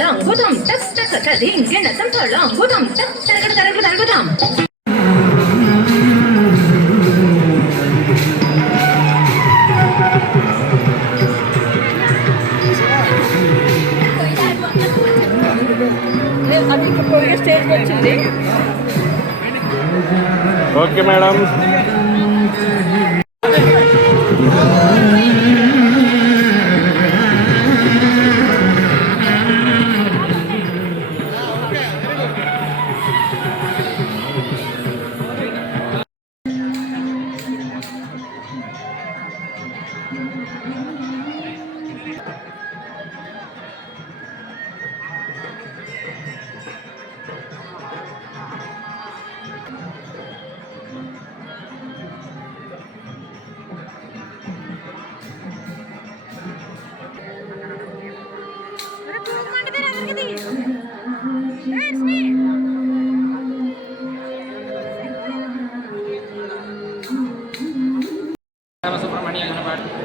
లంగుదాం టక్ టక్ కదింగిన సంతో లంగుదాం టక్ తరగడ తరగడ తరగదాం అది పోయే స్టేజ్ వచ్చింది. Okay madam. सुब्रह्मण्य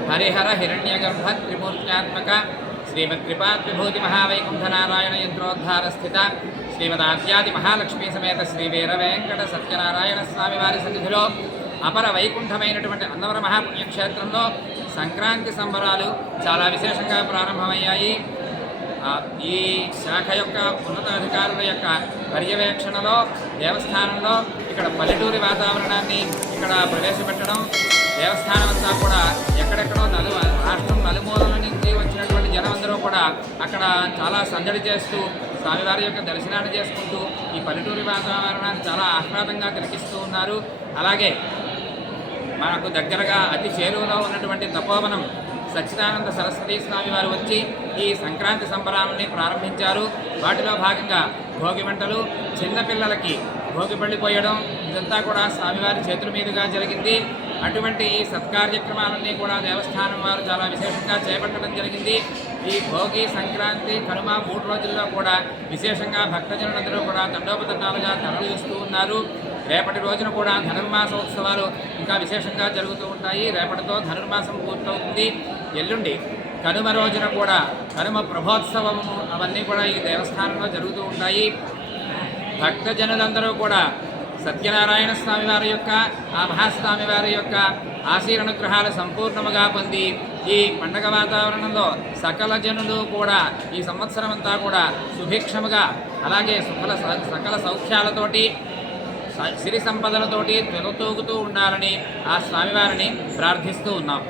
हरिहर हिरण्यगर्भ त्रिमूर्त्यात्मक श्रीमद्कृपाद्विभूति महावैकुंठ नारायण यंत्रोद्धार स्थित श्रीमदाद्यादि महालक्ष्मी समेत श्री वीर वेंकट सत्यनारायण स्वामी वारी सन्निधिలో అపర వైకుంఠమైనటువంటి అన్నవర మహాపుణ్యక్షేత్రంలో సంక్రాంతి సంబరాలు చాలా విశేషంగా ప్రారంభమయ్యాయి. ఈ శాఖ యొక్క ఉన్నతాధికారుల యొక్క పర్యవేక్షణలో దేవస్థానంలో ఇక్కడ పల్లెటూరి వాతావరణాన్ని ఇక్కడ ప్రవేశపెట్టడం, దేవస్థానం అంతా కూడా ఎక్కడెక్కడో రాష్ట్రం నలుమూలల నుంచి వచ్చినటువంటి జనమందరూ కూడా అక్కడ చాలా సందడి చేస్తూ స్వామివారి యొక్క దర్శనాన్ని చేసుకుంటూ ఈ పల్లెటూరి వాతావరణాన్ని చాలా ఆహ్లాదంగా తిలకిస్తూ ఉన్నారు. అలాగే మనకు దగ్గరగా అతి చేరువలో ఉన్నటువంటి తపోవనం సచ్చిదానంద సరస్వతి స్వామి వారు వచ్చి ఈ సంక్రాంతి సంబరాలని ప్రారంభించారు. వాటిలో భాగంగా భోగి మంటలు, చిన్నపిల్లలకి భోగిపళ్ళు పోయడం ఇదంతా కూడా స్వామివారి చేతుల మీదుగా జరిగింది. అటువంటి ఈ సత్కార్యక్రమాలన్నీ కూడా దేవస్థానం వారు చాలా విశేషంగా చేపట్టడం జరిగింది. ఈ భోగి, సంక్రాంతి, కనుమ 3 రోజుల్లో కూడా విశేషంగా భక్తజనులందరూ కూడా తండోపతండాలుగా తరలిస్తూ ఉన్నారు. రేపటి రోజున కూడా ధనుర్మాసోత్సవాలు ఇంకా విశేషంగా జరుగుతూ ఉంటాయి. రేపటితో ధనుర్మాసం పూర్తవుతుంది. ఎల్లుండి కనుమ రోజున కూడా కనుమ ప్రభోత్సవము అవన్నీ కూడా ఈ దేవస్థానంలో జరుగుతూ ఉంటాయి. భక్తజనులందరూ కూడా సత్యనారాయణ స్వామి వారి యొక్క ఆ మహాస్వామి వారి యొక్క ఆశీర్వనుగ్రహాలు సంపూర్ణముగా పొంది ఈ పండగ వాతావరణంలో సకల జనులు కూడా ఈ సంవత్సరం అంతా కూడా సుభిక్షముగా అలాగే సకల సౌఖ్యాలతోటి సిరి సంపదలతోటి తొలతూగుతూ ఉండాలని ఆ స్వామివారిని ప్రార్థిస్తూ ఉన్నాం.